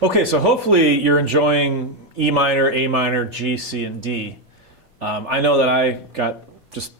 Okay, so hopefully you're enjoying E minor, A minor, G, C, and D. I know that I got just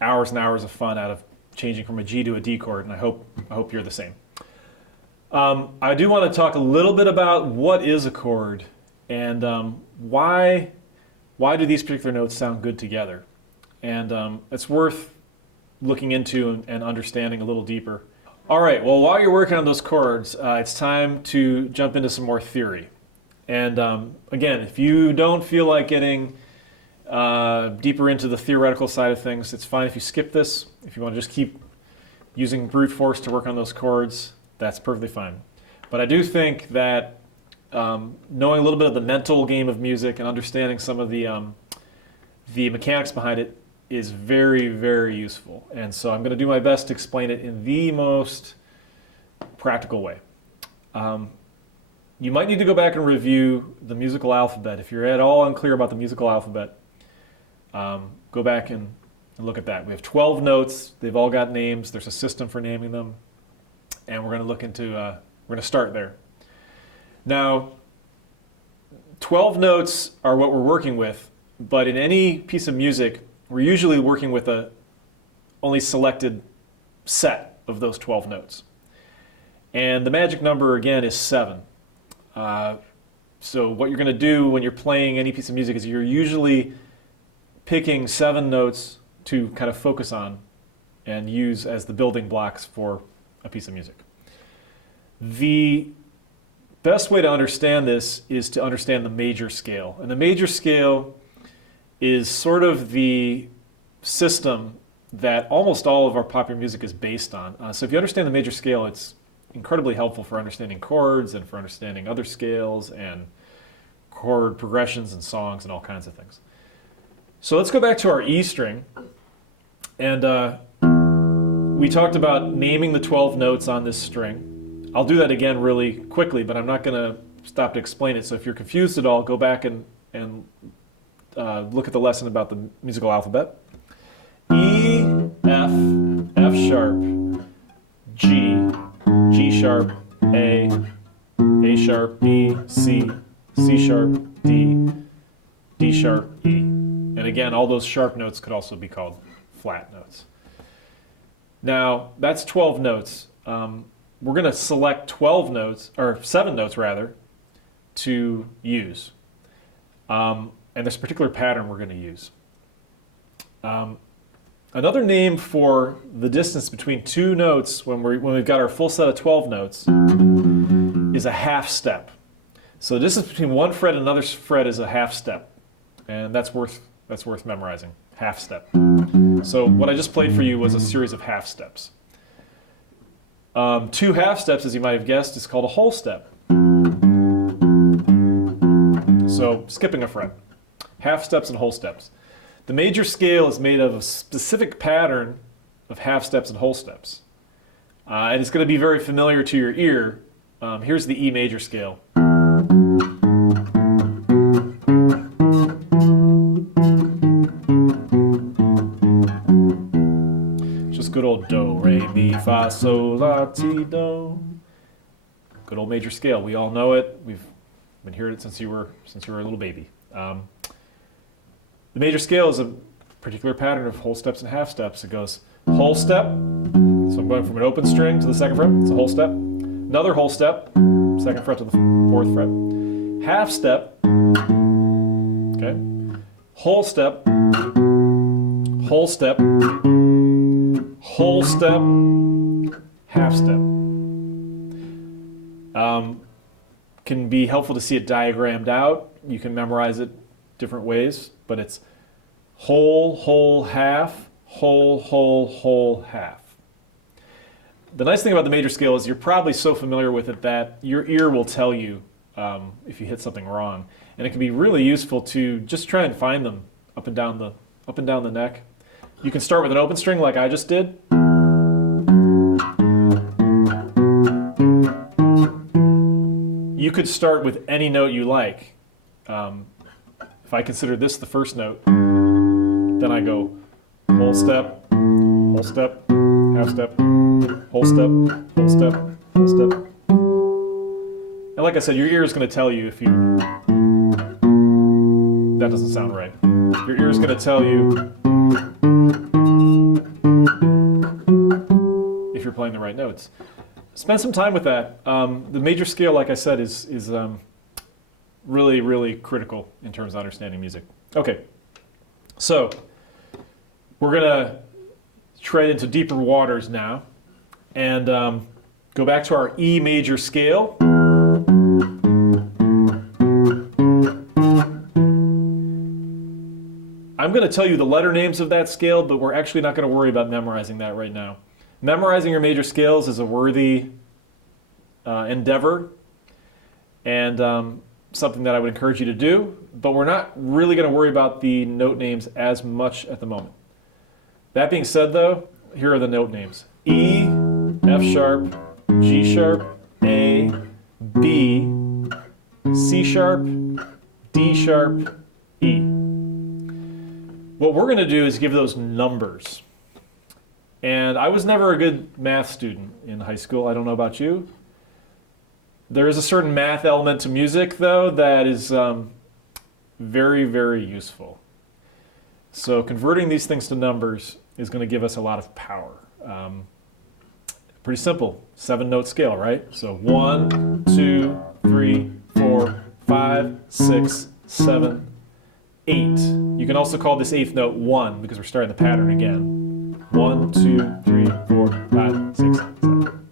hours and hours of fun out of changing from a G to a D chord, and I hope you're the same. I do want to talk a little bit about what is a chord and why do these particular notes sound good together. And it's worth looking into and understanding a little deeper. All right, well, while you're working on those chords, it's time to jump into some more theory. And again, if you don't feel like getting deeper into the theoretical side of things, it's fine if you skip this. If you want to just keep using brute force to work on those chords, that's perfectly fine. But I do think that knowing a little bit of the mental game of music and understanding some of the mechanics behind it is very, very useful. And so I'm going to do my best to explain it in the most practical way. You might need to go back and review the musical alphabet. If you're at all unclear about the musical alphabet, go back and look at that. We have 12 notes. They've all got names. There's a system for naming them. And we're going to look into, we're going to start there. Now, 12 notes are what we're working with, but in any piece of music, we're usually working with a only selected set of those 12 notes. And the magic number, again, is 7. So what you're going to do when you're playing any piece of music is you're usually picking 7 notes to kind of focus on and use as the building blocks for a piece of music. The best way to understand this is to understand the major scale. And the major scale is sort of the system that almost all of our popular music is based on. So if you understand the major scale, it's incredibly helpful for understanding chords and for understanding other scales and chord progressions and songs and all kinds of things. So let's go back to our E string. And we talked about naming the 12 notes on this string. I'll do that again really quickly, but I'm not going to stop to explain it. So if you're confused at all, go back and look at the lesson about the musical alphabet. E, F, F sharp, G, G sharp, A sharp, B, C, C sharp, D, D sharp, E. And again, all those sharp notes could also be called flat notes. Now, that's 12 notes. We're going to select 12 notes, or 7 notes rather, to use. And there's a particular pattern we're going to use. Another name for the distance between 2 notes when we've got our full set of 12 notes is a half step. So the distance between one fret and another fret is a half step. And that's worth memorizing, half step. So what I just played for you was a series of half steps. 2 half steps, as you might have guessed, is called a whole step. So skipping a fret. Half steps and whole steps. The major scale is made of a specific pattern of half steps and whole steps. And it's going to be very familiar to your ear. Here's the E major scale. Just good old do, re, mi, fa, sol, la, ti, do. Good old major scale. We all know it. We've been hearing it since you were a little baby. The major scale is a particular pattern of whole steps and half steps. It goes whole step, so I'm going from an open string to the 2nd fret, it's a whole step. Another whole step, 2nd fret to the 4th fret. Half step, okay. Whole step, whole step, whole step, half step. Can be helpful to see it diagrammed out. You can memorize it different ways, but it's whole, whole, half, whole, whole, whole, half. The nice thing about the major scale is you're probably so familiar with it that your ear will tell you if you hit something wrong, and it can be really useful to just try and find them up and down the neck. You can start with an open string like I just did. You could start with any note you like. If I consider this the first note, then I go whole step, half step, whole step, whole step, whole step. And like I said, your ear is going to tell you if you... That doesn't sound right. Your ear is going to tell you if you're playing the right notes. Spend some time with that. The major scale, like I said, is really, really critical in terms of understanding music. Okay, so we're going to tread into deeper waters now and go back to our E major scale. I'm going to tell you the letter names of that scale, but we're actually not going to worry about memorizing that right now. Memorizing your major scales is a worthy endeavor and something that I would encourage you to do, but we're not really going to worry about the note names as much at the moment. That being said, though, here are the note names. E, F sharp, G sharp, A, B, C sharp, D sharp, E. What we're going to do is give those numbers. And I was never a good math student in high school. I don't know about you. There is a certain math element to music, though, that is very, very useful. So converting these things to numbers is going to give us a lot of power. Pretty simple, 7-note scale, right? So 1, 2, 3, 4, 5, 6, 7, 8. You can also call this 8th note 1 because we're starting the pattern again. 1, 2, 3, 4, 5, 6, 7,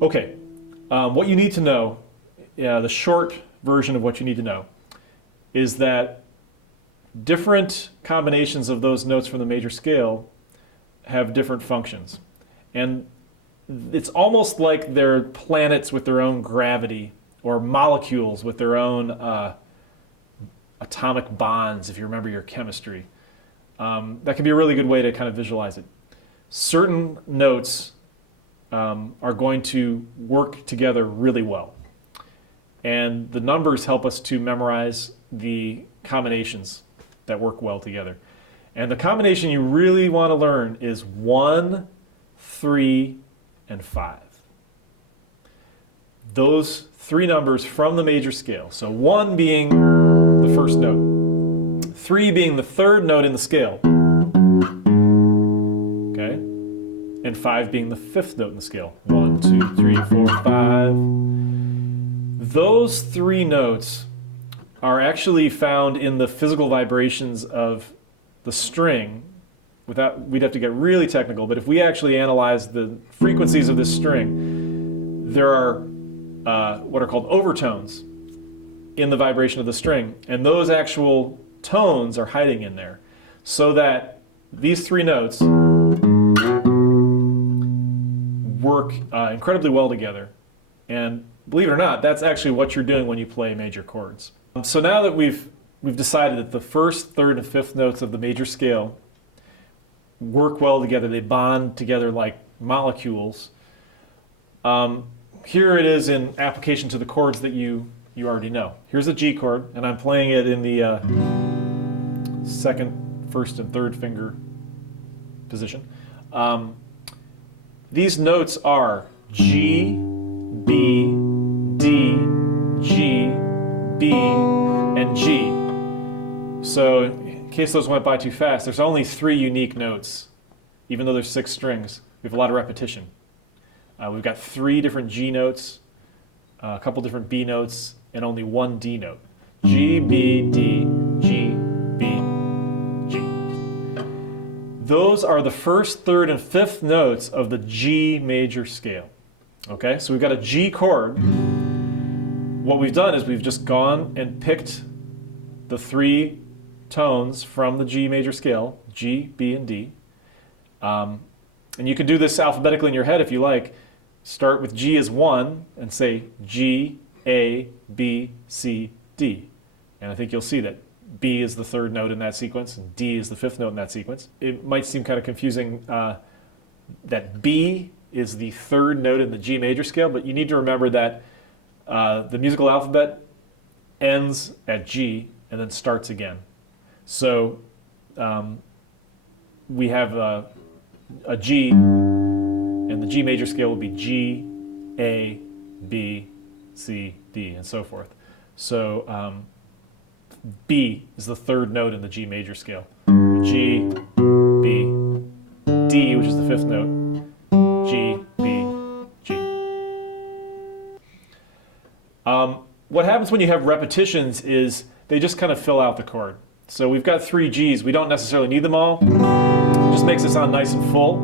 8. Okay, what you need to know, the short version of what you need to know, is that different combinations of those notes from the major scale have different functions. And it's almost like they're planets with their own gravity or molecules with their own atomic bonds, if you remember your chemistry. That can be a really good way to kind of visualize it. Certain notes are going to work together really well. And the numbers help us to memorize the combinations that work well together. And the combination you really want to learn is 1, 3, and 5. Those 3 numbers from the major scale. So 1 being the first note, 3 being the 3rd note in the scale, okay, and 5 being the 5th note in the scale. 1, 2, 3, 4, 5. Those 3 notes are actually found in the physical vibrations of the string. We'd have to get really technical, but if we actually analyze the frequencies of this string, there are what are called overtones in the vibration of the string, and those actual tones are hiding in there, so that these 3 notes work incredibly well together. And believe it or not, that's actually what you're doing when you play major chords. So now that we've decided that the 1st, 3rd, and 5th notes of the major scale work well together, they bond together like molecules, here it is in application to the chords that you already know. Here's a G chord, and I'm playing it in the 2nd, 1st, and 3rd finger position. These notes are G, B, D, G, B, and G. So in case those went by too fast, there's only 3 unique notes, even though there's 6 strings. We have a lot of repetition. We've got 3 different G notes, a couple different B notes, and only 1 D note. G, B, D, G, B, G. Those are the 1st, 3rd, and 5th notes of the G major scale. Okay, so we've got a G chord. What we've done is we've just gone and picked the 3 tones from the G major scale, G, B, and D. And you can do this alphabetically in your head if you like. Start with G as 1 and say G, A, B, C, D. And I think you'll see that B is the 3rd note in that sequence and D is the 5th note in that sequence. It might seem kind of confusing that B is the 3rd note in the G major scale, but you need to remember that the musical alphabet ends at G and then starts again. So we have a G, and the G major scale will be G, A, B, C, D, and so forth. So B is the third note in the G major scale. G, B, D, which is the fifth note, G, B, G. What happens when you have repetitions is they just kind of fill out the chord. So we've got 3 Gs. We don't necessarily need them all. It just makes it sound nice and full.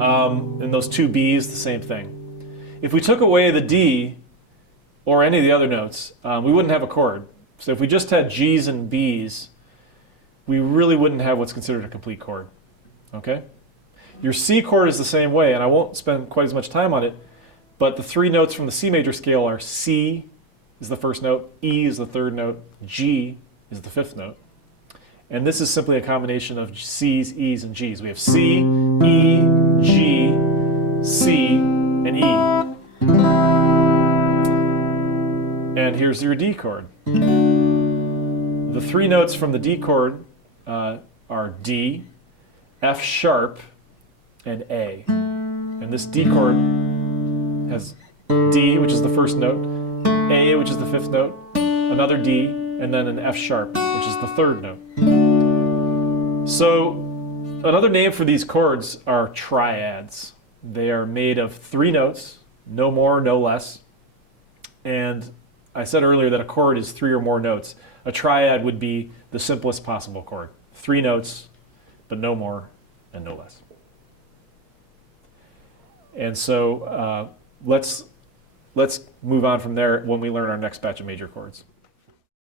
And those 2 Bs, the same thing. If we took away the D or any of the other notes, we wouldn't have a chord. So if we just had Gs and Bs, we really wouldn't have what's considered a complete chord. Okay? Your C chord is the same way, and I won't spend quite as much time on it, but the 3 notes from the C major scale are C is the first note, E is the third note, G is the fifth note. And this is simply a combination of C's, E's, and G's. We have C, E, G, C, and E. And here's your D chord. The 3 notes from the D chord are D, F sharp, and A. And this D chord has D, which is the first note, A, which is the fifth note, another D, and then an F sharp, which is the third note. So another name for these chords are triads. They are made of 3 notes, no more, no less. And I said earlier that a chord is 3 or more notes. A triad would be the simplest possible chord. 3 notes, but no more and no less. And so let's move on from there when we learn our next batch of major chords.